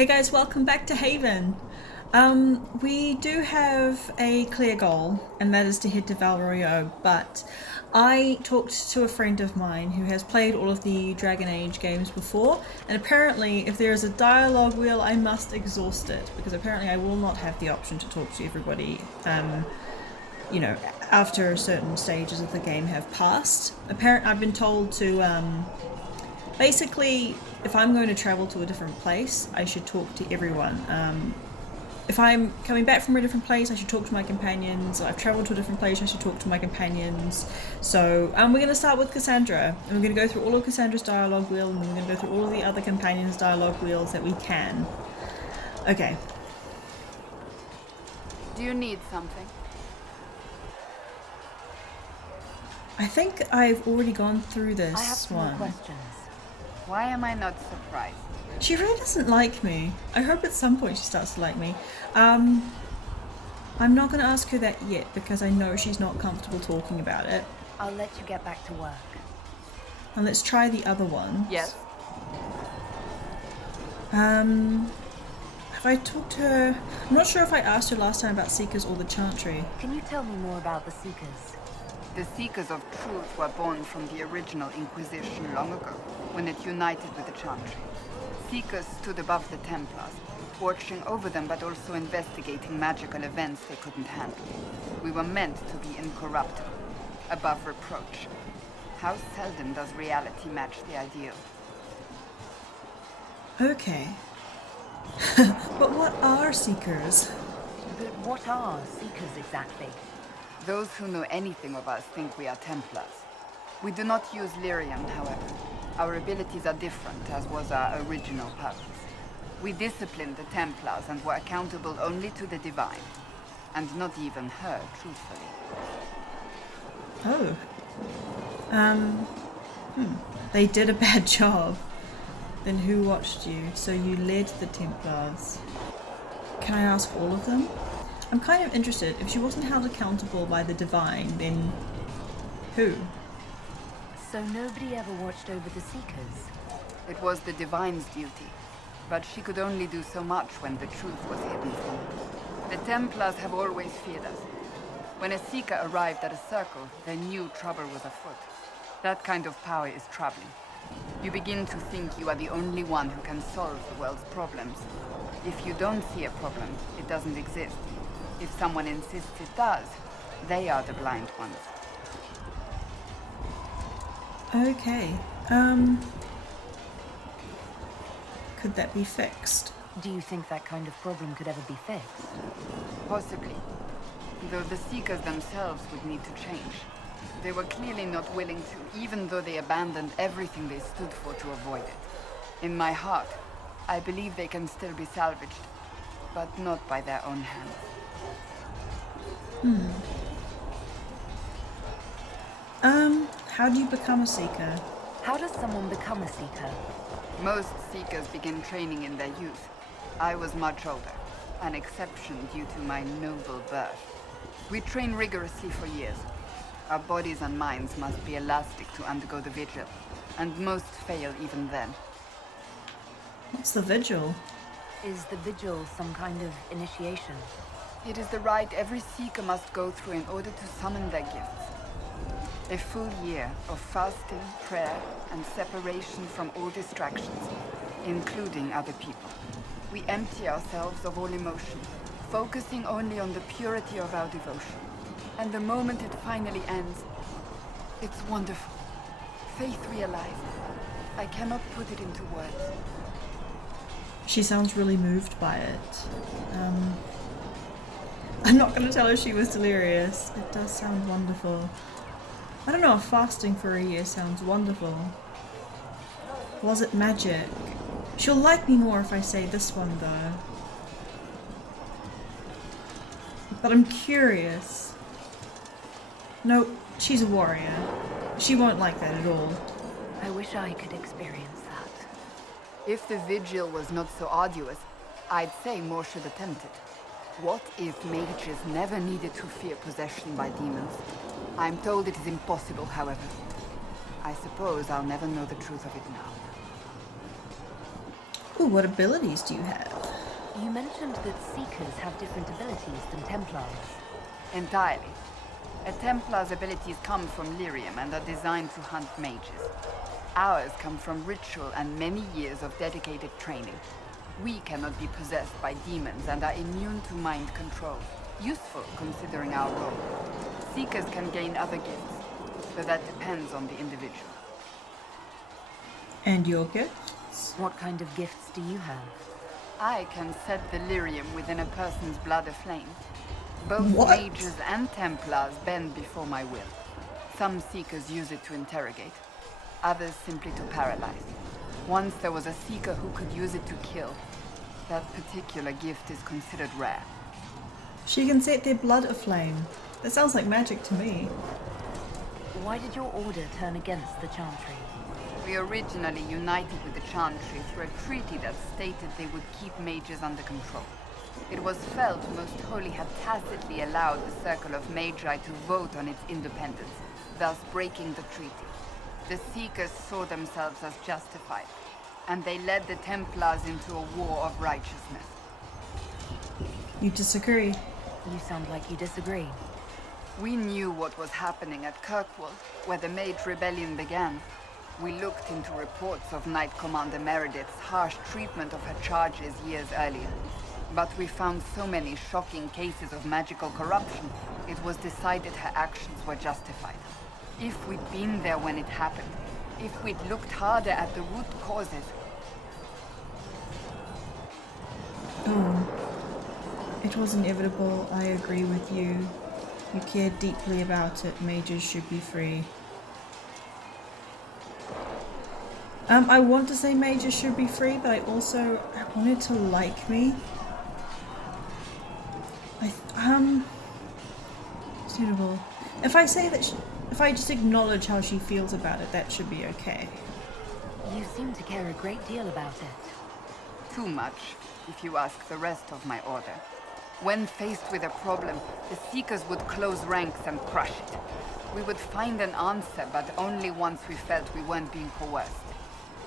Hey guys, welcome back to Haven. We do have a clear goal, and that is to head to Valroyo, but I talked to a friend of mine who has played all of the Dragon Age games before, and apparently if there is a dialogue wheel, I must exhaust it, because apparently I will not have the option to talk to everybody, after certain stages of the game have passed. I've been told to, basically, if I'm going to travel to a different place, I should talk to everyone. If I'm coming back from a different place, I should talk to my companions. I've travelled to a different place, I should talk to my companions. So we're going to start with Cassandra, and we're going to go through all of Cassandra's dialogue wheel, and then we're going to go through all of the other companions' dialogue wheels that we can. Okay. Do you need something? I think I've already gone through this I have some one. more questions. Why am I not surprised? She really doesn't like me. I hope at some point she starts to like me. I'm not going to ask her that yet because I know she's not comfortable talking about it. I'll let you get back to work. And let's try the other one. Yes. Have I talked to her? I'm not sure if I asked her last time about Seekers or the Chantry. Can you tell me more about the Seekers? The Seekers of Truth were born from the original Inquisition long ago, when it united with the Chantry. Seekers stood above the Templars, watching over them but also investigating magical events they couldn't handle. We were meant to be incorruptible, above reproach. How seldom does reality match the ideal? Okay. But what are Seekers? But what are Seekers exactly? Those who know anything of us think we are Templars. We do not use lyrium, however. Our abilities are different, as was our original purpose. We disciplined the Templars and were accountable only to the Divine. And not even her, truthfully. They did a bad job. Then who watched you? So you led the Templars. Can I ask all of them? I'm kind of interested. If she wasn't held accountable by the Divine, then who? So nobody ever watched over the Seekers? It was the Divine's duty, but she could only do so much when the truth was hidden from her. The Templars have always feared us. When a Seeker arrived at a circle, they knew trouble was afoot. That kind of power is troubling. You begin to think you are the only one who can solve the world's problems. If you don't see a problem, it doesn't exist. If someone insists it does, they are the blind ones. Okay. Could that be fixed? Do you think that kind of problem could ever be fixed? Possibly. Though the Seekers themselves would need to change. They were clearly not willing to, even though they abandoned everything they stood for to avoid it. In my heart, I believe they can still be salvaged, but not by their own hands. How do you become a Seeker? How does someone become a Seeker? Most Seekers begin training in their youth. I was much older, an exception due to my noble birth. We train rigorously for years. Our bodies and minds must be elastic to undergo the vigil, and most fail even then. What's the vigil? Is the vigil some kind of initiation? It is the rite every Seeker must go through in order to summon their gifts. A full year of fasting, prayer, and separation from all distractions, including other people. We empty ourselves of all emotion, focusing only on the purity of our devotion. And the moment it finally ends, it's wonderful. Faith realized. I cannot put it into words. She sounds really moved by it. I'm not going to tell her she was delirious. It does sound wonderful. I don't know if fasting for a year sounds wonderful. Was it magic? She'll like me more if I say this one, though. But I'm curious. No, she's a warrior. She won't like that at all. I wish I could experience that. If the vigil was not so arduous, I'd say more should attempt it. What if mages never needed to fear possession by demons? I'm told it is impossible, however. I suppose I'll never know the truth of it now. Ooh, what abilities do you have? You mentioned that Seekers have different abilities than Templars. Entirely. A Templar's abilities come from lyrium and are designed to hunt mages. Ours come from ritual and many years of dedicated training. We cannot be possessed by demons and are immune to mind control. Useful considering our role. Seekers can gain other gifts, but that depends on the individual. And your gifts? What kind of gifts do you have? I can set the lyrium within a person's blood aflame. Both What? mages and Templars bend before my will. Some Seekers use it to interrogate, others simply to paralyze. Once there was a Seeker who could use it to kill. That particular gift is considered rare. She can set their blood aflame. That sounds like magic to me. Why did your order turn against the Chantry? We originally united with the Chantry through a treaty that stated they would keep mages under control. It was felt Most Holy had tacitly allowed the Circle of Magi to vote on its independence, thus breaking the treaty. The Seekers saw themselves as justified, and they led the Templars into a war of righteousness. You disagree? You sound like you disagree. We knew what was happening at Kirkwall, where the Mage Rebellion began. We looked into reports of Knight Commander Meredith's harsh treatment of her charges years earlier. But we found so many shocking cases of magical corruption, it was decided her actions were justified. If we'd been there when it happened, if we'd looked harder at the root causes... Oh. It was inevitable, I agree with you. You cared deeply about it. Mages should be free. I want to say mages should be free, but I also want it to like me. Suitable. If I say that, if I just acknowledge how she feels about it, that should be okay. You seem to care a great deal about it. Too much, if you ask the rest of my order. When faced with a problem, the Seekers would close ranks and crush it. We would find an answer, but only once we felt we weren't being coerced.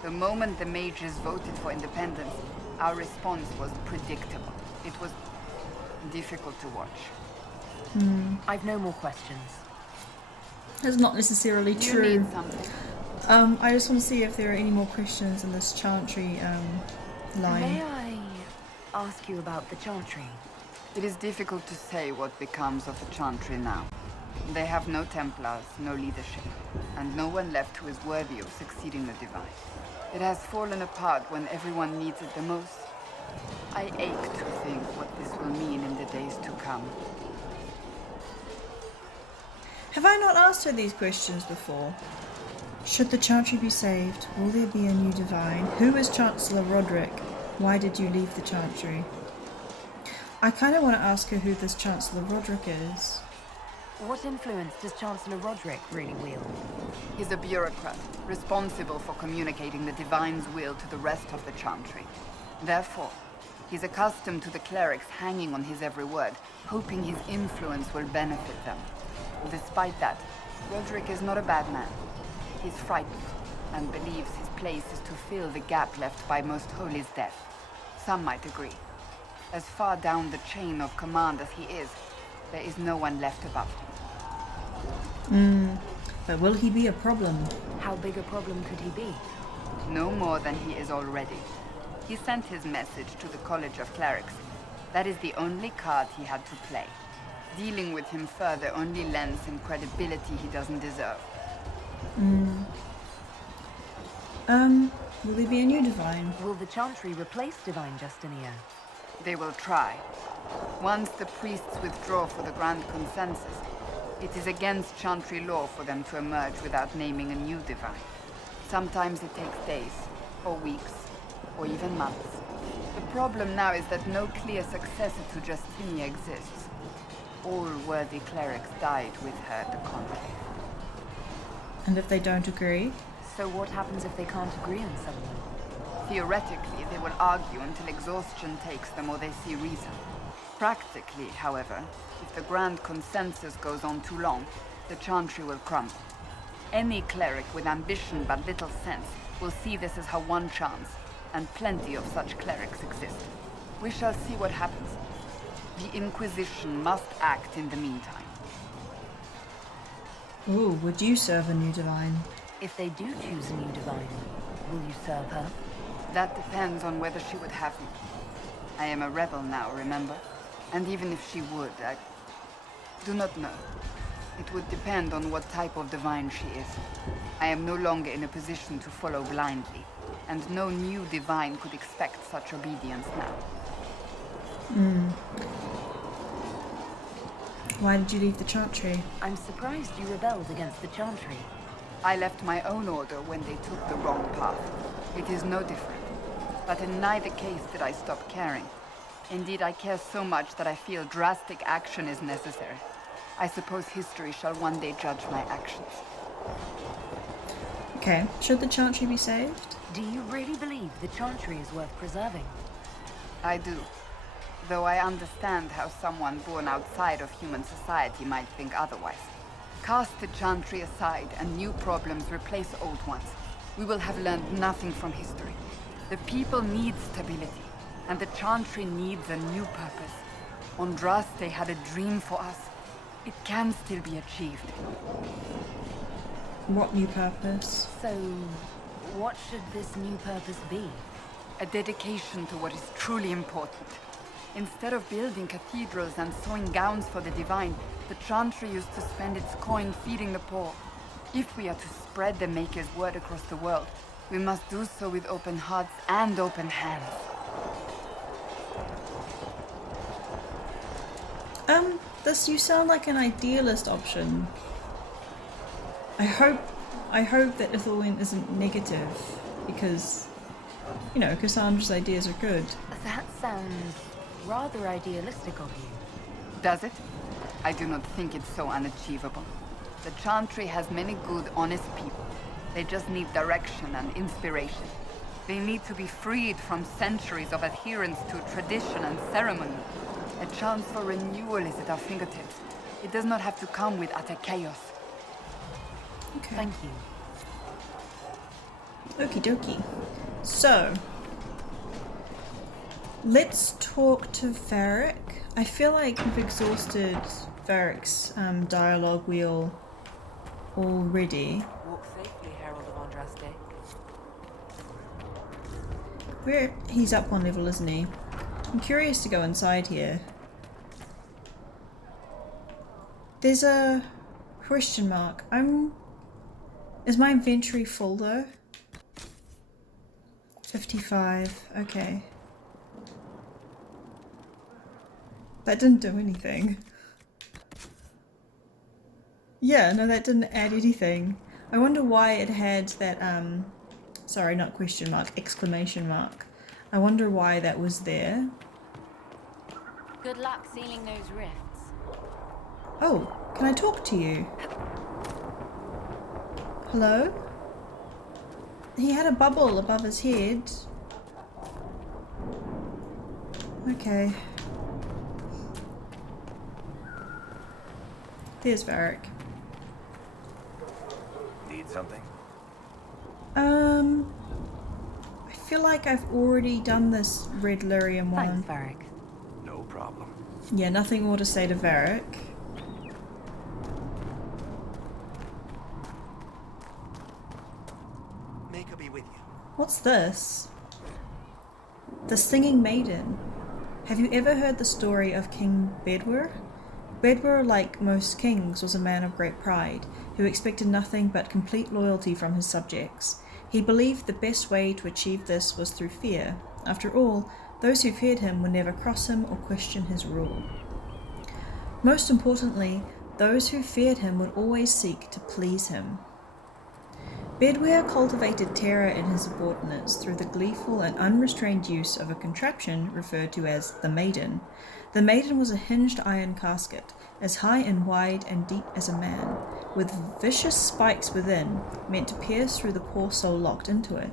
The moment the mages voted for independence, our response was predictable. It was difficult to watch. I've no more questions. That's not necessarily You true. need something. I just want to see if there are any more questions in this Chantry line. May I ask you about the Chantry? It is difficult to say what becomes of the Chantry now. They have no Templars, no leadership, and no one left who is worthy of succeeding the Divine. It has fallen apart when everyone needs it the most. I ache to think what this will mean in the days to come. Have I not asked her these questions before? Should the Chantry be saved? Will there be a new Divine? Who is Chancellor Roderick? Why did you leave the Chantry? I kind of want to ask her who this Chancellor Roderick is. What influence does Chancellor Roderick really wield? He's a bureaucrat, responsible for communicating the Divine's will to the rest of the Chantry. Therefore, he's accustomed to the clerics hanging on his every word, hoping his influence will benefit them. Despite that, Roderick is not a bad man. He's frightened, and believes his place is to fill the gap left by Most Holy's death. Some might agree. As far down the chain of command as he is, there is no one left above him. But will he be a problem? How big a problem could he be? No more than he is already. He sent his message to the College of Clerics. That is the only card he had to play. Dealing with him further only lends him credibility he doesn't deserve. Will there be a new Divine? Will the Chantry replace Divine Justinia? They will try. Once the priests withdraw for the Grand Consensus, it is against Chantry law for them to emerge without naming a new Divine. Sometimes it takes days, or weeks, or even months. The problem now is that no clear successor to Justinia exists. All worthy clerics died with her at the conclave. And if they don't agree? So what happens if they can't agree on someone? Theoretically, they will argue until exhaustion takes them or they see reason. Practically, however, if the Grand Consensus goes on too long, the Chantry will crumble. Any cleric with ambition but little sense will see this as her one chance. and plenty of such clerics exist. We shall see what happens. The Inquisition must act in the meantime. Ooh, would you serve a new divine? If they do choose a new divine, will you serve her? That depends on whether she would have me. I am a rebel now, remember? And even if she would, I do not know. It would depend on what type of divine she is. I am no longer in a position to follow blindly, and no new divine could expect such obedience now. Why did you leave the Chantry? I'm surprised you rebelled against the Chantry. I left my own order when they took the wrong path. It is no different. But in neither case did I stop caring. Indeed, I care so much that I feel drastic action is necessary. I suppose history shall one day judge my actions. Okay, should the Chantry be saved? Do you really believe the Chantry is worth preserving? I do. Though I understand how someone born outside of human society might think otherwise. Cast the Chantry aside and new problems replace old ones. We will have learned nothing from history. The people need stability, and the Chantry needs a new purpose. Andraste had a dream for us. It can still be achieved. What new purpose? So, what should this new purpose be? A dedication to what is truly important. Instead of building cathedrals and sewing gowns for the divine, the Chantry used to spend its coin feeding the poor. If we are to spread the Maker's word across the world, we must do so with open hearts and open hands. You sound like an idealist option. I hope that Ithilien isn't negative, because, you know, Cassandra's ideas are good. That sounds rather idealistic of you. Does it? I do not think it's so unachievable. The Chantry has many good, honest people. They just need direction and inspiration. They need to be freed from centuries of adherence to tradition and ceremony. A chance for renewal is at our fingertips. It does not have to come with utter chaos. Okay. Thank you. Okie dokie. So, let's talk to Varric. I feel like we've exhausted Varric's dialogue wheel already. Walk safely, Herald of Andraste. He's up one level, isn't he? I'm curious to go inside here. There's a question mark. Is my inventory full though? 55, okay. That didn't do anything. Yeah, no, that didn't add anything. I wonder why it had that, sorry, not question mark, exclamation mark. I wonder why that was there. Good luck sealing those rifts. Oh, can I talk to you? Hello? He had a bubble above his head. Okay. There's Varric. Need something? I feel like I've already done this red lyrium one. Thanks, Varric. No problem. Yeah, nothing more to say to Varric. May I be with you? What's this? The Singing Maiden. Have you ever heard the story of King Bedwyr? Bedwyr, like most kings, was a man of great pride, who expected nothing but complete loyalty from his subjects. He believed the best way to achieve this was through fear. After all, those who feared him would never cross him or question his rule. Most importantly, those who feared him would always seek to please him. Bedwyr cultivated terror in his subordinates through the gleeful and unrestrained use of a contraption referred to as the Maiden. The Maiden was a hinged iron casket, as high and wide and deep as a man, with vicious spikes within, meant to pierce through the poor soul locked into it.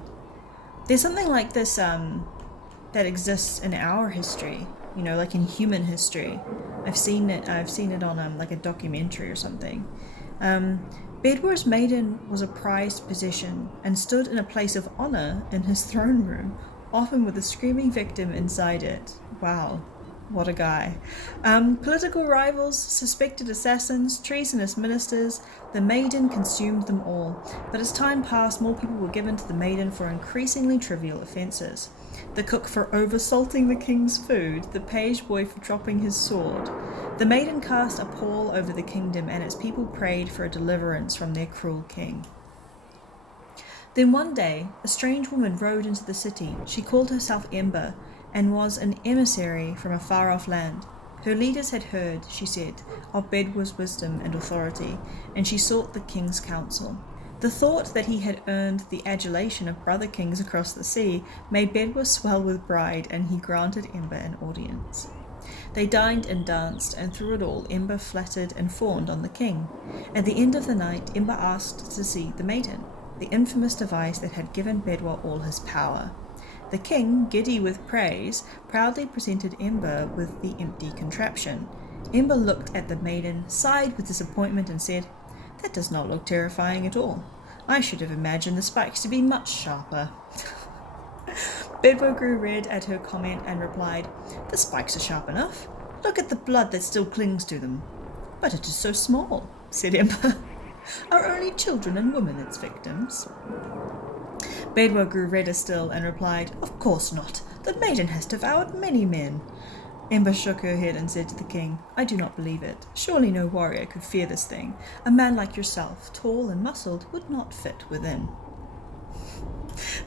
There's something like this that exists in our history, you know, like in human history. I've seen it on like a documentary or something. Bedwyr's Maiden was a prized possession and stood in a place of honor in his throne room, often with a screaming victim inside it. Wow, what a guy. Political rivals, suspected assassins, treasonous ministers, the Maiden consumed them all. But as time passed, more people were given to the Maiden for increasingly trivial offences. The cook for oversalting the king's food, the page boy for dropping his sword. The Maiden cast a pall over the kingdom, and its people prayed for a deliverance from their cruel king. Then one day, a strange woman rode into the city. She called herself Ember, and was an emissary from a far-off land. Her leaders had heard, she said, of Bedwar's wisdom and authority, and she sought the king's counsel. The thought that he had earned the adulation of brother kings across the sea made Bedwar swell with pride, and he granted Ember an audience. They dined and danced, and through it all Ember flattered and fawned on the king. At the end of the night, Ember asked to see the Maiden, the infamous device that had given Bedwar all his power. The king, giddy with praise, proudly presented Ember with the empty contraption. Ember looked at the Maiden, sighed with disappointment, and said, "That does not look terrifying at all. I should have imagined the spikes to be much sharper." Bedwar grew red at her comment and replied, "The spikes are sharp enough. Look at the blood that still clings to them." "But it is so small," said Ember. "Are only children and women its victims?" Bedwar grew redder still and replied, "Of course not. The Maiden has devoured many men." Ember shook her head and said to the king, "I do not believe it. Surely no warrior could fear this thing. A man like yourself, tall and muscled, would not fit within."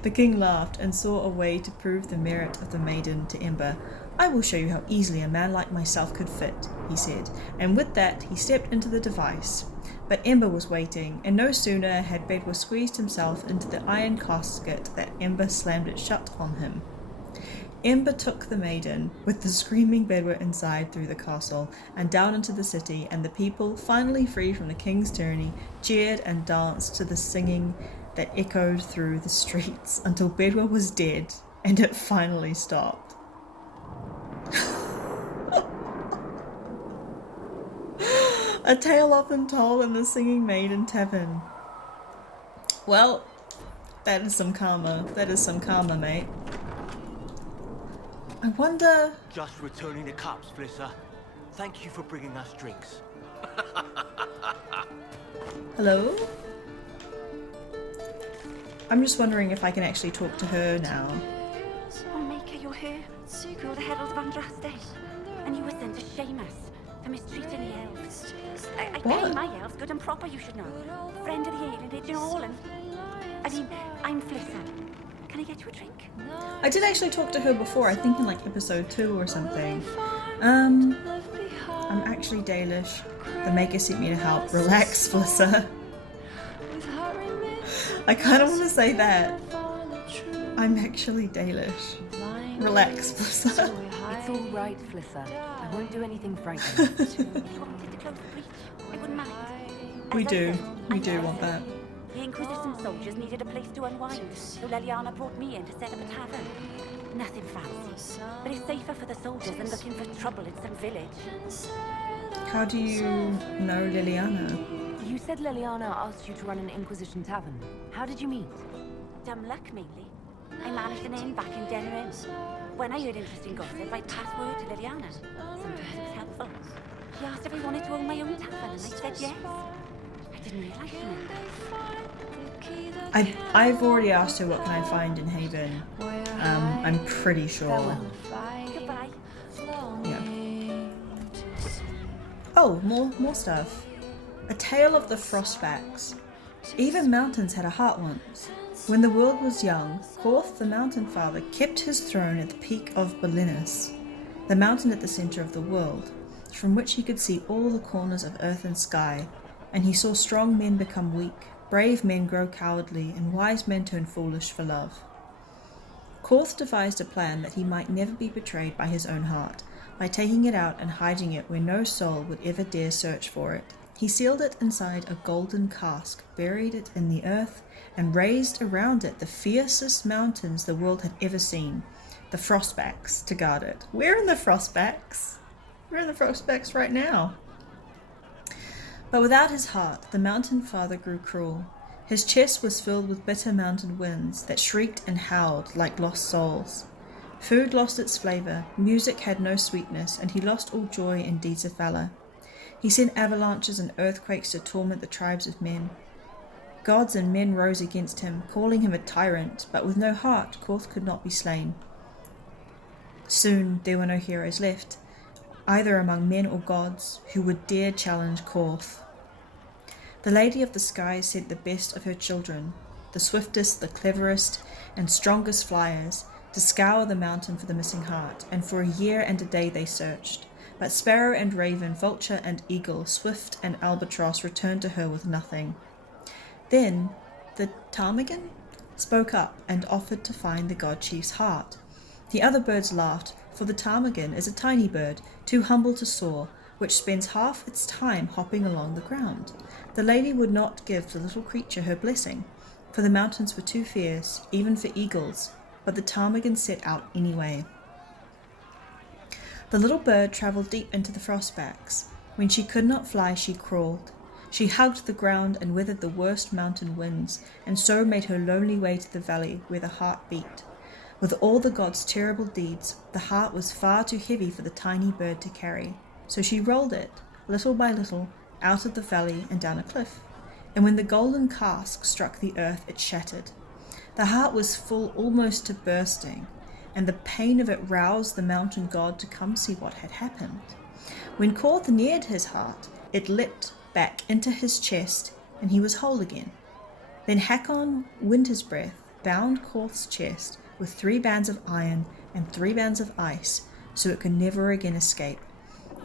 The king laughed and saw a way to prove the merit of the Maiden to Ember. "I will show you how easily a man like myself could fit," he said, and with that he stepped into the device. But Ember was waiting, and no sooner had Bedwar squeezed himself into the iron casket than Ember slammed it shut on him. Ember took the Maiden, with the screaming Bedwar inside, through the castle and down into the city, and the people, finally free from the king's tyranny, cheered and danced to the singing that echoed through the streets until Bedwar was dead, and it finally stopped. A tale often told in the Singing Maiden Tavern. Well, that is some karma. That is some karma, mate. I wonder... Just returning the cups, Flissa. Thank you for bringing us drinks. Hello? I'm just wondering if I can actually talk to her now. Oh, Maker, you're here. You're the Herald of Andraste. And you were sent to shame us for mistreating the elves. I pay my elves good and proper, you should know. Friend of the alienage and all, and... I mean, I'm Flissa. Can I get you a drink? I did actually talk to her before, I think in like episode 2 or something. I'm actually Dalish. The Maker sent me to help. Relax, Flissa. I kind of want to say that. I'm actually Dalish. Relax, Flissa. It's all right, Flissa. I won't do anything frightening. If you wanted to close the breach, I wouldn't mind. We As I do. said, We I'm do Flissa. want that. The Inquisition soldiers needed a place to unwind, so Leliana brought me in to set up a tavern. Nothing fancy, but it's safer for the soldiers than looking for trouble in some village. How do you know Leliana? You said Leliana asked you to run an Inquisition tavern. How did you meet? Dumb luck, mainly. I managed an inn back in Denner Inn. When I heard interesting gossip, I passed word to Leliana. Sometimes it was helpful. She asked if I wanted to own my own tavern, and I said yes. I didn't realise she meant that. I've already asked her what can I find in Haven. I'm pretty sure. Farewell. Goodbye. Yeah. Oh, more stuff. A tale of the Frostbacks. Even mountains had a heart once. When the world was young, Korth, the Mountain Father, kept his throne at the peak of Belinus, the mountain at the centre of the world, from which he could see all the corners of earth and sky, and he saw strong men become weak, brave men grow cowardly, and wise men turn foolish for love. Korth devised a plan that he might never be betrayed by his own heart, by taking it out and hiding it where no soul would ever dare search for it. He sealed it inside a golden cask, buried it in the earth, and raised around it the fiercest mountains the world had ever seen, the Frostbacks, to guard it. We're in the Frostbacks. We're in the Frostbacks right now. But without his heart, the Mountain Father grew cruel. His chest was filled with bitter mountain winds that shrieked and howled like lost souls. Food lost its flavour, music had no sweetness, and he lost all joy in deeds of valour. He sent avalanches and earthquakes to torment the tribes of men. Gods and men rose against him, calling him a tyrant, but with no heart, Korth could not be slain. Soon there were no heroes left, either among men or gods, who would dare challenge Korth. The Lady of the Skies sent the best of her children, the swiftest, the cleverest, and strongest flyers, to scour the mountain for the missing heart, and for a year and a day they searched. But sparrow and raven, vulture and eagle, swift and albatross returned to her with nothing. Then the ptarmigan spoke up and offered to find the god chief's heart. The other birds laughed, for the ptarmigan is a tiny bird, too humble to soar, which spends half its time hopping along the ground. The lady would not give the little creature her blessing, for the mountains were too fierce, even for eagles, but the ptarmigan set out anyway. The little bird travelled deep into the Frostbacks. When she could not fly, she crawled. She hugged the ground and weathered the worst mountain winds, and so made her lonely way to the valley where the heart beat. With all the gods' terrible deeds, the heart was far too heavy for the tiny bird to carry. So she rolled it, little by little, out of the valley and down a cliff. And when the golden cask struck the earth, it shattered. The heart was full almost to bursting, and the pain of it roused the mountain god to come see what had happened. When Korth neared his heart, it leapt back into his chest, and he was whole again. Then Hakon, Winter's Breath, bound Korth's chest with 3 bands of iron and 3 bands of ice, so it could never again escape.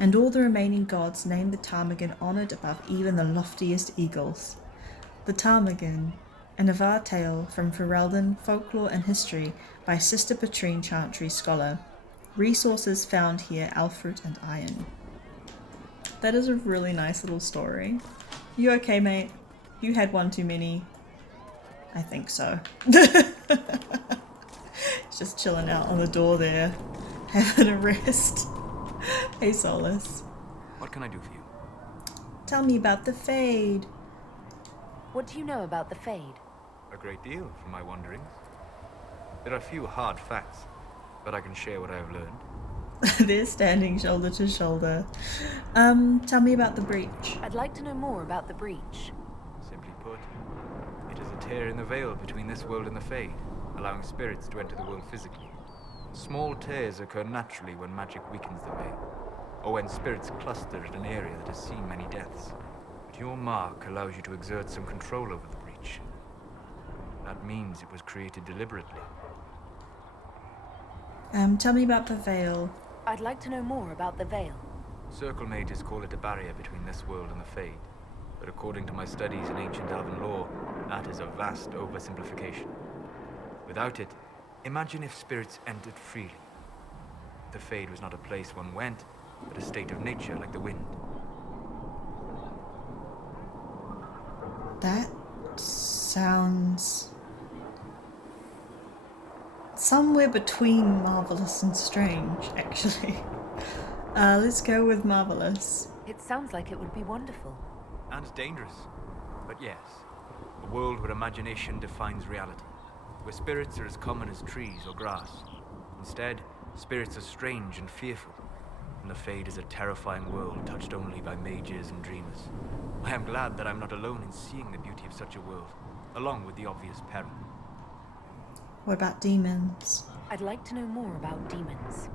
And all the remaining gods named the ptarmigan honoured above even the loftiest eagles. The ptarmigan, a Navarre tale from Ferelden, Folklore and History by Sister Patrine Chantry Scholar. Resources found here, Alfruit and Iron. That is a really nice little story. You okay, mate? You had one too many. I think so. He's just chilling out on the door there, having a rest. Hey, Solas. What can I do for you? Tell me about the Fade. What do you know about the Fade? A great deal, from my wanderings. There are few hard facts, but I can share what I have learned. They're standing shoulder to shoulder. Tell me about the breach. I'd like to know more about the breach. Simply put, it is a tear in the veil between this world and the Fade, allowing spirits to enter the world physically. Small tears occur naturally when magic weakens the veil, or when spirits cluster at an area that has seen many deaths. But your mark allows you to exert some control over the breach. That means it was created deliberately. Tell me about the veil. I'd like to know more about the veil. Circle mages call it a barrier between this world and the Fade, but according to my studies in ancient Elven lore, that is a vast oversimplification. Without it, imagine if spirits entered freely. The Fade was not a place one went, but a state of nature like the wind. That sounds somewhere between marvelous and strange, actually. Let's go with marvelous. It sounds like it would be wonderful. And dangerous. But yes, a world where imagination defines reality, where spirits are as common as trees or grass. Instead, spirits are strange and fearful, and the Fade is a terrifying world touched only by mages and dreamers. I am glad that I'm not alone in seeing the beauty of such a world, along with the obvious peril. What about demons? I'd like to know more about demons.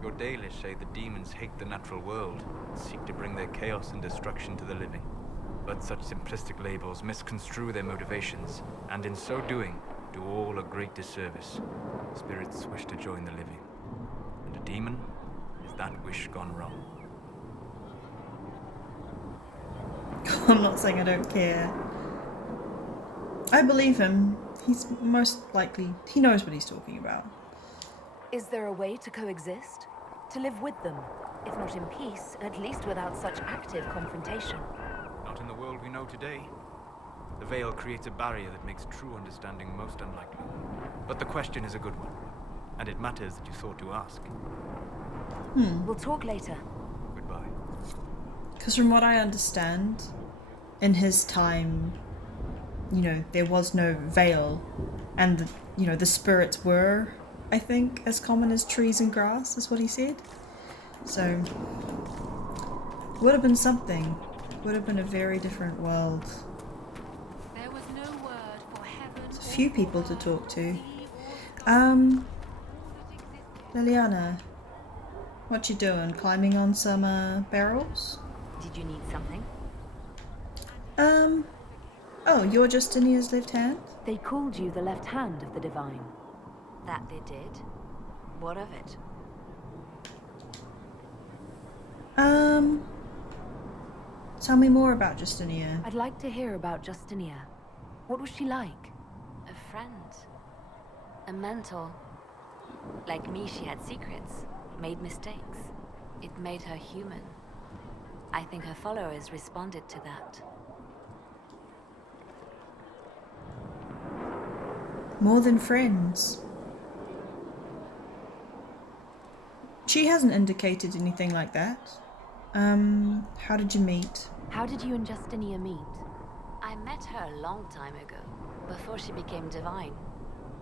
Your Dalish say the demons hate the natural world and seek to bring their chaos and destruction to the living. But such simplistic labels misconstrue their motivations, and in so doing, do all a great disservice. Spirits wish to join the living, and a demon is that wish gone wrong. I'm not saying I don't care. I believe him. He's most likely, he knows what he's talking about. Is there a way to coexist? To live with them? If not in peace, at least without such active confrontation. Not in the world we know today. The veil creates a barrier that makes true understanding most unlikely. But the question is a good one, and it matters that you thought to ask. We'll talk later. Goodbye. Because from what I understand, in his time, there was no veil, and the spirits were, I think, as common as trees and grass, is what he said. So, would have been something. Would have been a very different world. There was no word for heaven. There's a few people to talk to. Leliana, what you doing? Climbing on some barrels? Did you need something? Oh, you're Justinia's left hand? They called you the left hand of the divine. That they did. What of it? Tell me more about Justinia. I'd like to hear about Justinia. What was she like? A friend. A mentor. Like me, she had secrets, made mistakes. It made her human. I think her followers responded to that. More than friends. She hasn't indicated anything like that. How did you meet? How did you and Justinia meet? I met her a long time ago, before she became divine.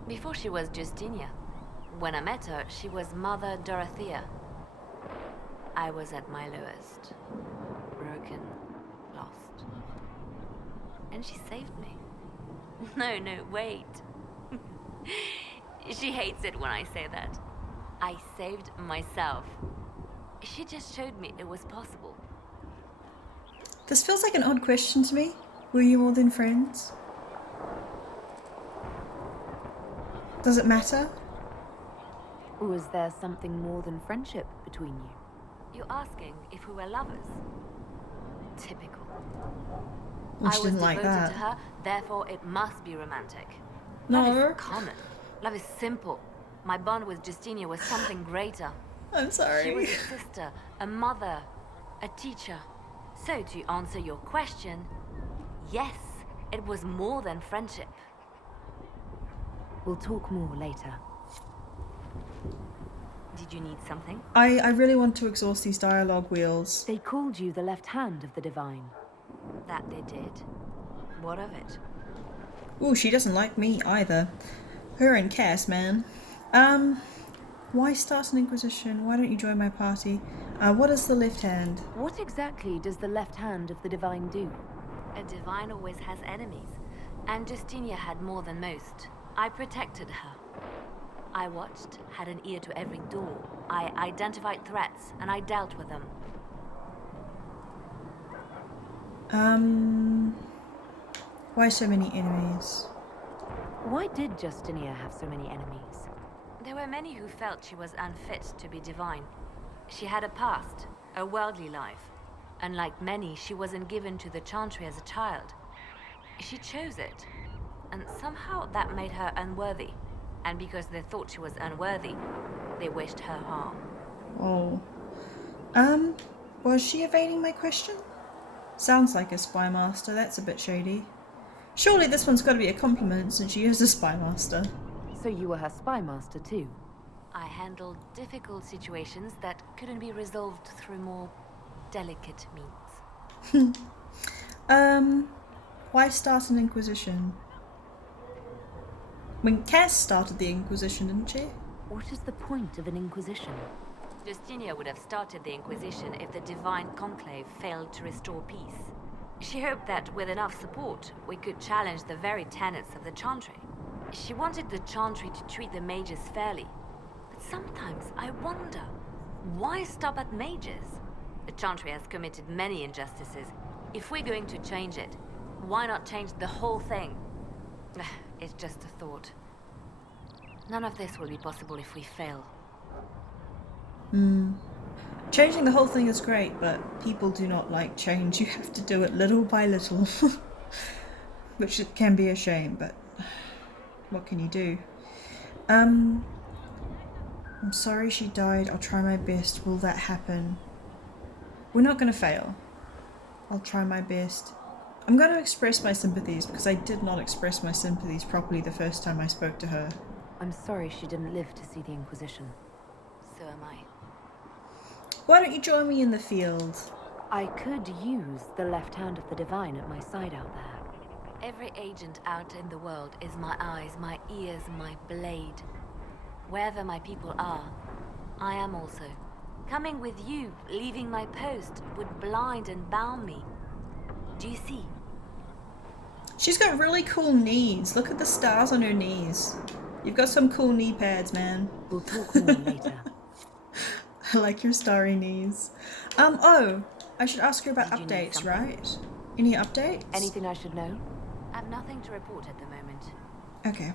Before she was Justinia. When I met her, she was Mother Dorothea. I was at my lowest. Broken. Lost. And she saved me. No, wait. She hates it when I say that. I saved myself. She just showed me it was possible. This feels like an odd question to me. Were you more than friends? Does it matter? Was there something more than friendship between you? You're asking if we were lovers? Typical. Well, I she was didn't like devoted that. to her, therefore it must be romantic. No. Love is common. Love is simple. My bond with Justinia was something greater. I'm sorry. She was a sister, a mother, a teacher. So to answer your question, yes, it was more than friendship. We'll talk more later. Did you need something? I really want to exhaust these dialogue wheels. They called you the left hand of the divine. That they did. What of it? Ooh, she doesn't like me either. Her and Cass, man. Why start an Inquisition? Why don't you join my party? What is the left hand? What exactly does the left hand of the divine do? A divine always has enemies, and Justinia had more than most. I protected her. I watched, had an ear to every door. I identified threats, and I dealt with them. Why so many enemies? Why did Justinia have so many enemies? There were many who felt she was unfit to be divine. She had a past, a worldly life. Unlike many, she wasn't given to the Chantry as a child. She chose it, and somehow that made her unworthy. And because they thought she was unworthy, they wished her harm. Oh. Was she evading my question? Sounds like a spy master, that's a bit shady. Surely this one's got to be a compliment since she is a spy master. So you were her spy master too? I handled difficult situations that couldn't be resolved through more delicate means. Why start an Inquisition? When Cass started the Inquisition, didn't she? What is the point of an Inquisition? Justinia would have started the Inquisition if the Divine Conclave failed to restore peace. She hoped that with enough support, we could challenge the very tenets of the Chantry. She wanted the Chantry to treat the mages fairly. But sometimes I wonder, why stop at mages? The Chantry has committed many injustices. If we're going to change it, why not change the whole thing? It's just a thought. None of this will be possible if we fail. Changing the whole thing is great, but people do not like change. You have to do it little by little. Which it can be a shame, but what can you do? I'm sorry she died. I'll try my best. Will that happen? We're not going to fail. I'll try my best. I'm going to express my sympathies because I did not express my sympathies properly the first time I spoke to her. I'm sorry she didn't live to see the Inquisition. So am I. Why don't you join me in the field? I could use the left hand of the divine at my side out there. Every agent out in the world is my eyes, my ears, my blade. Wherever my people are, I am also. Coming with you, leaving my post, would blind and bound me. Do you see? She's got really cool knees. Look at the stars on her knees. You've got some cool knee pads, man. We'll talk more later. I like your starry knees. Oh, I should ask her about Did you need updates, something? right? Any updates? Anything I should know? I've nothing to report at the moment. Okay,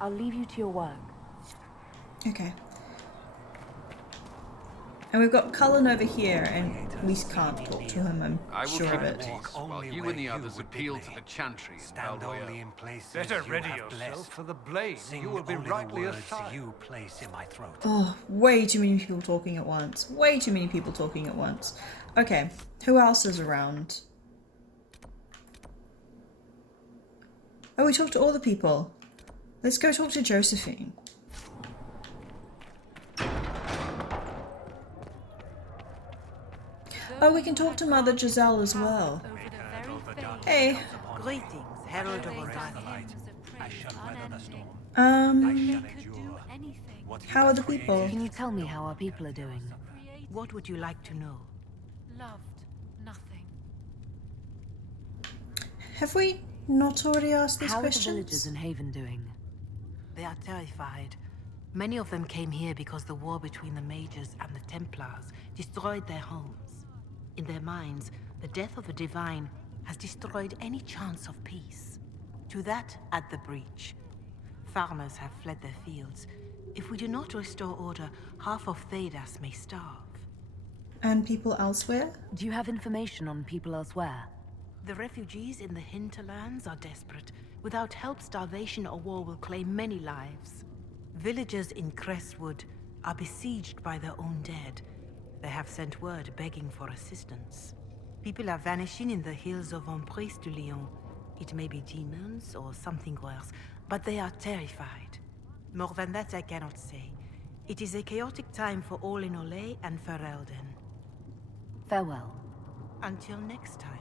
I'll leave you to your work. okay. And we've got Cullen over here, and we can't talk to him, I'm I will sure keep of the it. peace while you and the others appeal to the Chantry in Stand only Valroyal. in places Better you ready have yourself blessed. for the blade. Sing You will be only rightly the words assigned. you place in my throat. Oh, way too many people talking at once. Way too many people talking at once. Okay, who else is around? Oh, we talked to all the people. Let's go talk to Josephine. Oh, we can talk to Mother Giselle as well. Hey. Greetings, Herald of Orion. I shall weather the storm. Endure. What you How are have the people? Can you tell me how our people are doing? What would you like to know? Loved nothing. Have we not already asked these How are the questions? villagers in Haven doing? They are terrified. Many of them came here because the war between the Mages and the Templars destroyed their homes. In their minds, the death of the Divine has destroyed any chance of peace. To that, add the breach. Farmers have fled their fields. If we do not restore order, half of Thedas may starve. And people elsewhere? Do you have information on people elsewhere? The refugees in the hinterlands are desperate. Without help, starvation or war will claim many lives. Villagers in Crestwood are besieged by their own dead. They have sent word begging for assistance. People are vanishing in the hills of Emprise du Lion. It may be demons or something worse, but they are terrified. More than that I cannot say. It is a chaotic time for all in Olay and Ferelden. Farewell. Until next time,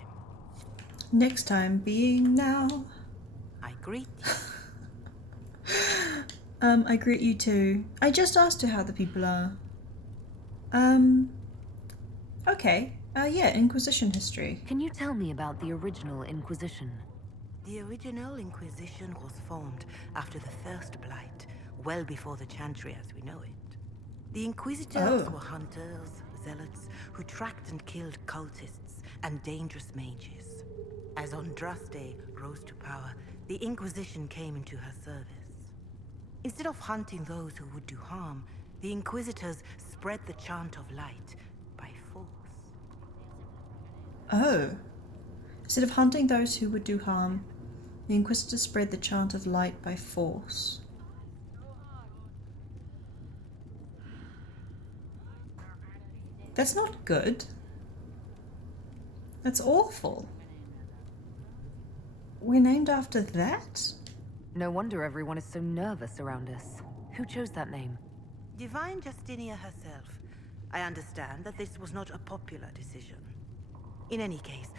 Next time being now. I greet you. I greet you too. I just asked her how the people are. Okay. Yeah, Inquisition history. Can you tell me about the original Inquisition? The original Inquisition was formed after the First Blight, well before the Chantry as we know it. The Inquisitors were hunters, zealots, who tracked and killed cultists and dangerous mages. As Andraste rose to power, the Inquisition came into her service. Instead of hunting those who would do harm, the Inquisitors spread the chant of light by force. Oh. Instead of hunting those who would do harm, the Inquisitors spread the chant of light by force. That's not good. That's awful. We're named after that? No wonder everyone is so nervous around us. Who chose that name? Divine Justinia herself. I understand that this was not a popular decision. In any case,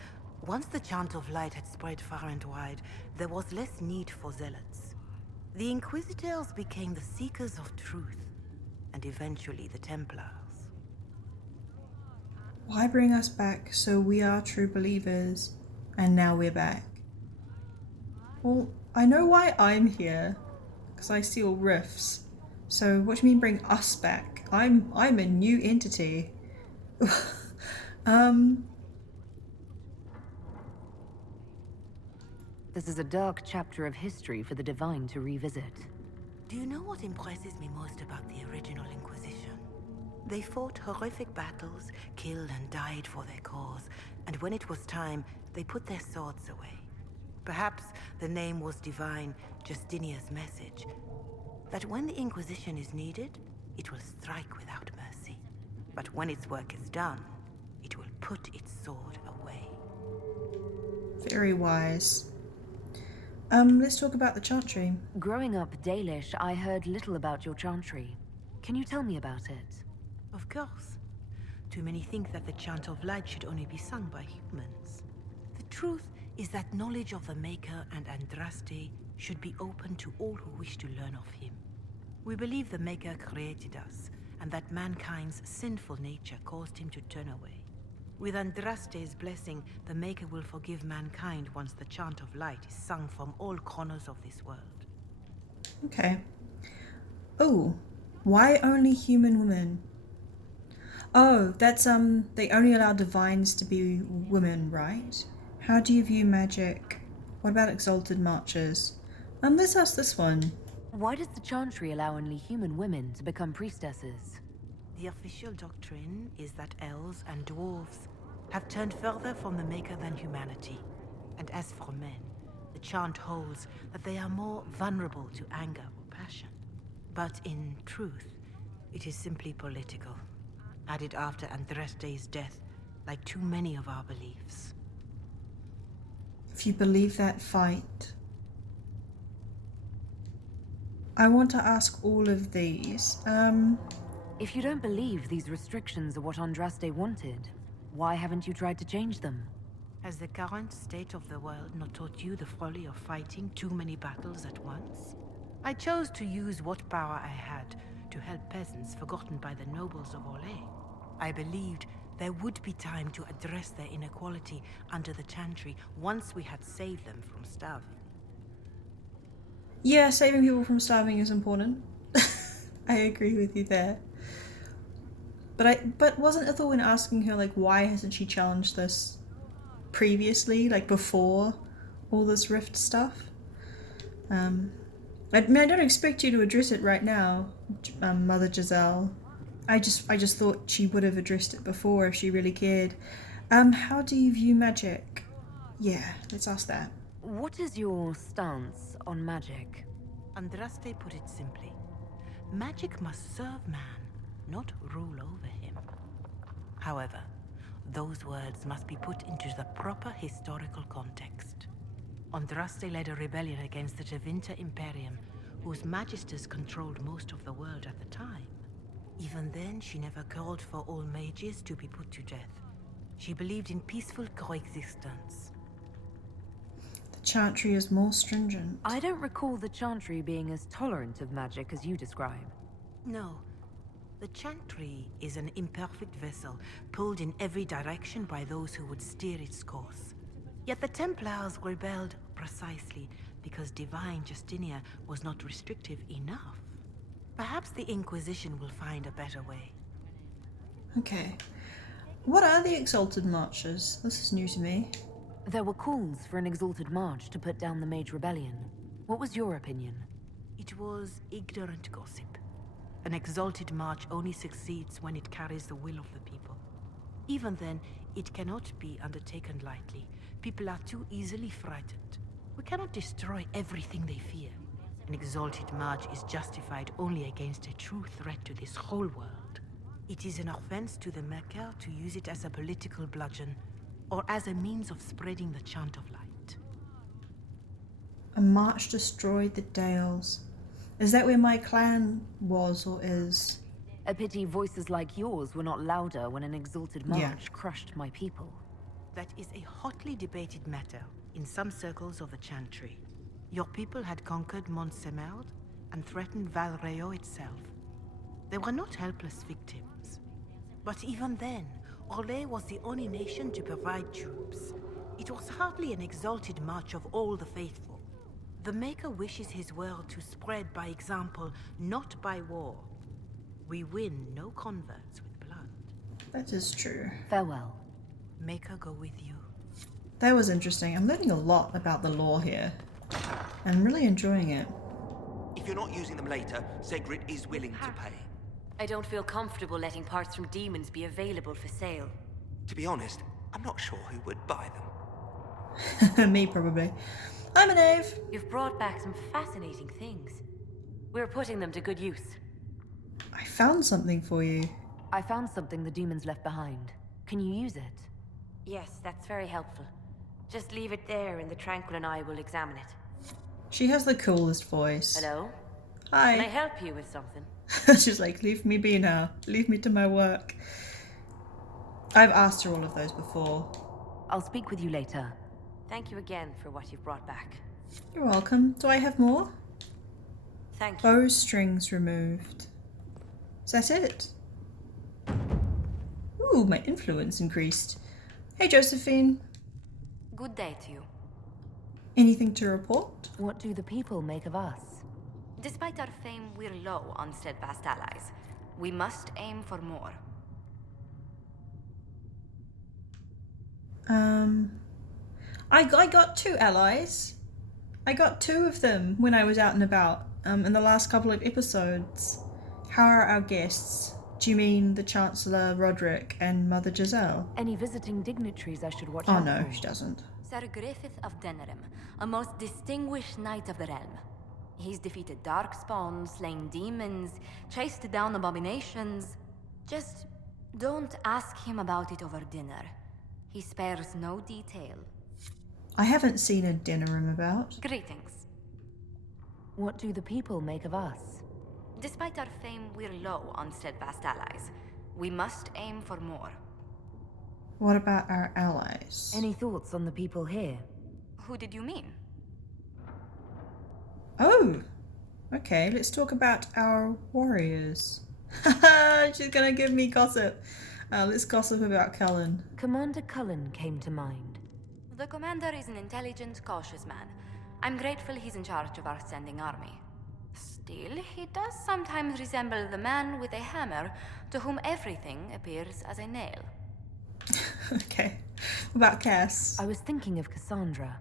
once the chant of light had spread far and wide, there was less need for zealots. The Inquisitors became the seekers of truth, and eventually the Templars. Why bring us back so we are true believers, and now we're back? Well, I know why I'm here, because I seal rifts. So what do you mean bring us back? I'm a new entity. This is a dark chapter of history for the Divine to revisit. Do you know what impresses me most about the original Inquisition? They fought horrific battles, killed and died for their cause, and when it was time, they put their swords away. Perhaps the name was Divine Justinia's message, that when the Inquisition is needed, it will strike without mercy. But when its work is done, it will put its sword away. Very wise. Let's talk about the Chantry. Growing up Dalish, I heard little about your chantry. Can you tell me about it? Of course. Too many think that the chant of light should only be sung by humans. The truth is that knowledge of the Maker and Andraste should be open to all who wish to learn of him. We believe the Maker created us, and that mankind's sinful nature caused him to turn away. With Andraste's blessing, the Maker will forgive mankind once the chant of light is sung from all corners of this world. Okay. Oh, why only human women? Oh, that's they only allow divines to be women, right? How do you view magic? What about exalted marchers? Let's ask this one. Why does the Chantry allow only human women to become priestesses? The official doctrine is that elves and dwarves have turned further from the Maker than humanity. And as for men, the chant holds that they are more vulnerable to anger or passion. But in truth, it is simply political, added after Andraste's death, like too many of our beliefs. If you believe that, fight. I want to ask all of these. If you don't believe these restrictions are what Andraste wanted, why haven't you tried to change them? Has the current state of the world not taught you the folly of fighting too many battles at once? I chose to use what power I had to help peasants forgotten by the nobles of Orlais. I believed there would be time to address their inequality under the Chantry once we had saved them from starving. Yeah, saving people from starving is important. I agree with you there. But wasn't Ethelwyn asking her, like, why hasn't she challenged this previously, like before all this rift stuff? I mean, I don't expect you to address it right now, Mother Giselle. I just thought she would have addressed it before if she really cared. How do you view magic? Yeah, let's ask that. What is your stance on magic? Andraste put it simply. Magic must serve man, not rule over him. However, those words must be put into the proper historical context. Andraste led a rebellion against the Tevinter Imperium, whose magisters controlled most of the world at the time. Even then, she never called for all mages to be put to death. She believed in peaceful coexistence. The Chantry is more stringent. I don't recall the Chantry being as tolerant of magic as you describe. No. The Chantry is an imperfect vessel, pulled in every direction by those who would steer its course. Yet the Templars rebelled precisely because divine Justinia was not restrictive enough. Perhaps the Inquisition will find a better way. Okay. What are the Exalted Marches? This is new to me. There were calls for an exalted march to put down the Mage Rebellion. What was your opinion? It was ignorant gossip. An exalted march only succeeds when it carries the will of the people. Even then, it cannot be undertaken lightly. People are too easily frightened. We cannot destroy everything they fear. An exalted march is justified only against a true threat to this whole world. It is an offense to the Maker to use it as a political bludgeon, or as a means of spreading the chant of light. A march destroyed the Dales. Is that where my clan was or is? A pity voices like yours were not louder when an exalted march crushed my people. That is a hotly debated matter in some circles of the Chantry. Your people had conquered Mont-Semelde and threatened Valreo itself. They were not helpless victims. But even then, Orlais was the only nation to provide troops. It was hardly an exalted march of all the faithful. The Maker wishes his world to spread by example, not by war. We win no converts with blood. That is true. Farewell. Maker go with you. That was interesting. I'm learning a lot about the lore here. I'm really enjoying it. If you're not using them later, Zegrit is willing to pay. I don't feel comfortable letting parts from demons be available for sale. To be honest, I'm not sure who would buy them. Me, probably. I'm Minaeve. You've brought back some fascinating things. We're putting them to good use. I found something for you. I found something the demons left behind. Can you use it? Yes, that's very helpful. Just leave it there and the Tranquil and I will examine it. She has the coolest voice. Hello? Hi. Can I help you with something? She's like, leave me be now. Leave me to my work. I've asked her all of those before. I'll speak with you later. Thank you again for what you've brought back. You're welcome. Do I have more? Thank you. Bowstrings removed. Is that it? Ooh, my influence increased. Hey, Josephine. Good day to you. Anything to report? What do the people make of us? Despite our fame, we're low on steadfast allies. We must aim for more. I got 2 allies. I got 2 of them when I was out and about, in the last couple of episodes. How are our guests? Do you mean the Chancellor Roderick and Mother Giselle? Any visiting dignitaries I should watch Oh out no, for? she doesn't. Sir Griffith of Denerim, a most distinguished knight of the realm. He's defeated darkspawn, slain demons, chased down abominations. Just don't ask him about it over dinner. He spares no detail. I haven't seen a Denerim about. Greetings. What do the people make of us? Despite our fame, we're low on steadfast allies. We must aim for more. What about our allies? Any thoughts on the people here? Who did you mean? Oh, okay, let's talk about our warriors. She's gonna give me gossip. Let's gossip about Cullen. Commander Cullen came to mind. The commander is an intelligent, cautious man. I'm grateful he's in charge of our standing army. Still, he does sometimes resemble the man with a hammer to whom everything appears as a nail. Okay. What about Cass? I was thinking of Cassandra.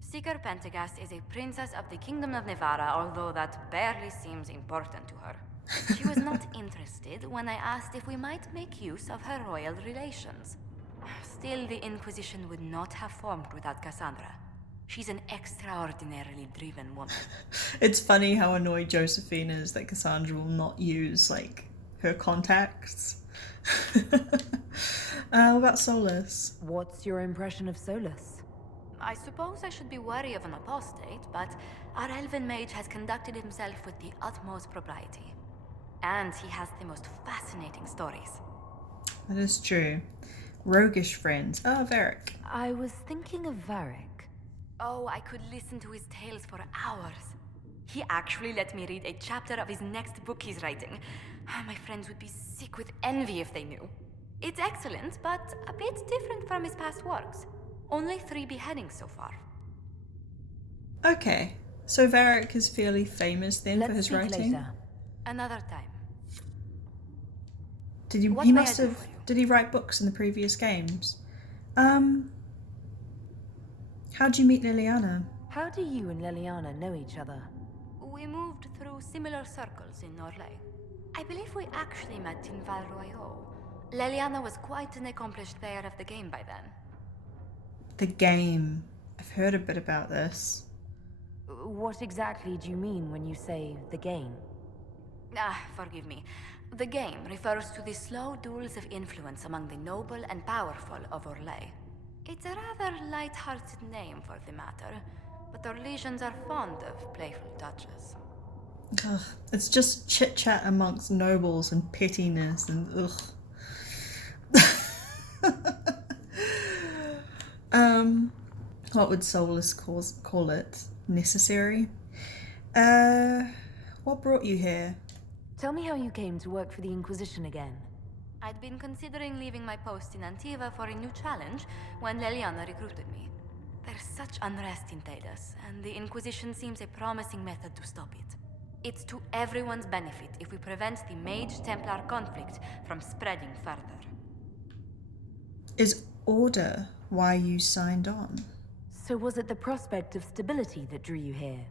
Seeker Pentagast is a princess of the Kingdom of Nevada, although that barely seems important to her. She was not interested when I asked if we might make use of her royal relations. Still, the Inquisition would not have formed without Cassandra. She's an extraordinarily driven woman. It's funny how annoyed Josephine is that Cassandra will not use, like, her contacts. What about Solas? What's your impression of Solas? I suppose I should be wary of an apostate, but our Elven Mage has conducted himself with the utmost propriety. And he has the most fascinating stories. That is true. Roguish friends. Oh, Varric. I was thinking of Varric. Oh, I could listen to his tales for hours. He actually let me read a chapter of his next book he's writing. My friends would be sick with envy if they knew. It's excellent, but a bit different from his past works. Only 3 beheadings so far. Okay, so Varric is fairly famous then for his writing. Later. Another time. Did he? What He may must I do have. for you? Did he write books in the previous games? How'd you meet Leliana? How do you and Leliana know each other? We moved through similar circles in Norlay. I believe we actually met in Val Royeaux. Leliana was quite an accomplished player of the game by then. The game. I've heard a bit about this. What exactly do you mean when you say the game? Forgive me. The game refers to the slow duels of influence among the noble and powerful of Orlais. It's a rather light-hearted name for the matter, but our legions are fond of playful touches. Ugh, it's just chit-chat amongst nobles and pettiness and ugh. What would Solas call it? Necessary? What brought you here? Tell me how you came to work for the Inquisition again. I'd been considering leaving my post in Antiva for a new challenge when Leliana recruited me. There's such unrest in Talos, and the Inquisition seems a promising method to stop it. It's to everyone's benefit if we prevent the Mage-Templar conflict from spreading further. Is order why you signed on? So was it the prospect of stability that drew you here?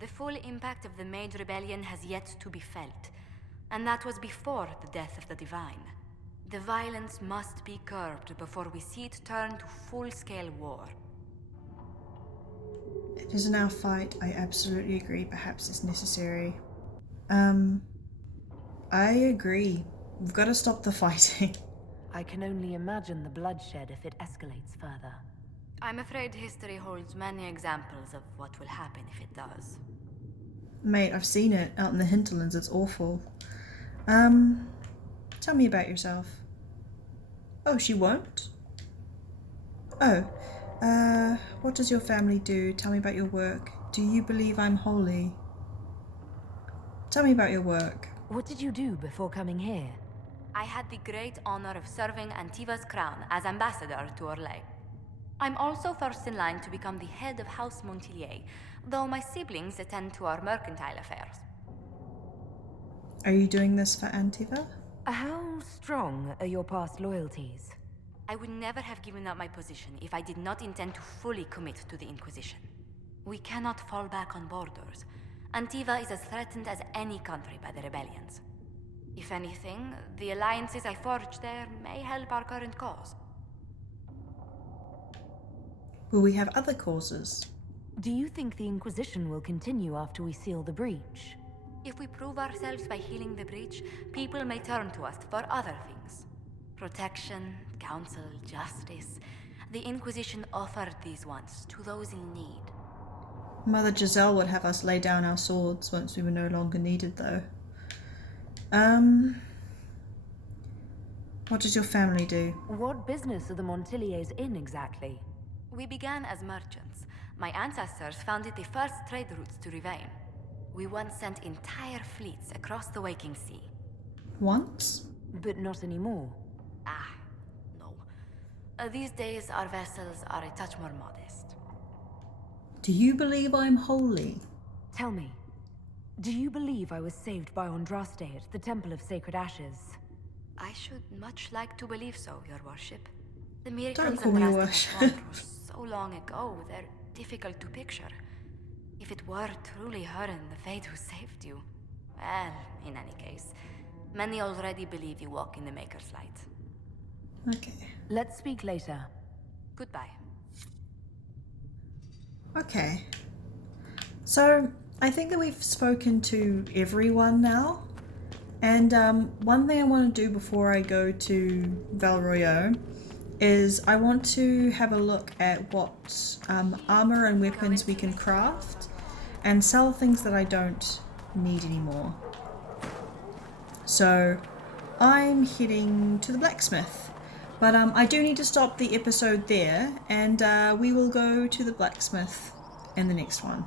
The full impact of the Mage Rebellion has yet to be felt, and that was before the death of the Divine. The violence must be curbed before we see it turn to full-scale war. It is now fight. I absolutely agree. Perhaps it's necessary. I agree. We've got to stop the fighting. I can only imagine the bloodshed if it escalates further. I'm afraid history holds many examples of what will happen if it does. Mate, I've seen it out in the hinterlands. It's awful. Tell me about yourself. Oh, she won't? Oh, What does your family do? Tell me about your work. Do you believe I'm holy? Tell me about your work. What did you do before coming here? I had the great honor of serving Antiva's crown as ambassador to Orlais. I'm also first in line to become the head of House Montilier, though my siblings attend to our mercantile affairs. Are you doing this for Antiva? How strong are your past loyalties? I would never have given up my position if I did not intend to fully commit to the Inquisition. We cannot fall back on borders. Antiva is as threatened as any country by the rebellions. If anything, the alliances I forged there may help our current cause. Will we have other causes? Do you think the Inquisition will continue after we seal the breach? If we prove ourselves by healing the breach, people may turn to us for other things. Protection, counsel, justice. The Inquisition offered these once to those in need. Mother Giselle would have us lay down our swords once we were no longer needed, though. What does your family do? What business are the Montiliers in exactly? We began as merchants. My ancestors founded the first trade routes to Rivain. We once sent entire fleets across the Waking Sea. Once? But not anymore. No. These days, our vessels are a touch more modest. Do you believe I'm holy? Tell me, do you believe I was saved by Andraste at the Temple of Sacred Ashes? I should much like to believe so, Your Worship. The Don't miracles call me your Andraste worship. performed were so long ago, they're difficult to picture. If it were truly her and the Fate who saved you, well, in any case, many already believe you walk in the Maker's light. Okay. Let's speak later. Goodbye. Okay. So, I think that we've spoken to everyone now. And one thing I want to do before I go to Val Royeaux is I want to have a look at what armor and weapons we can craft and sell things that I don't need anymore. So I'm heading to the blacksmith, but I do need to stop the episode there, and we will go to the blacksmith in the next one.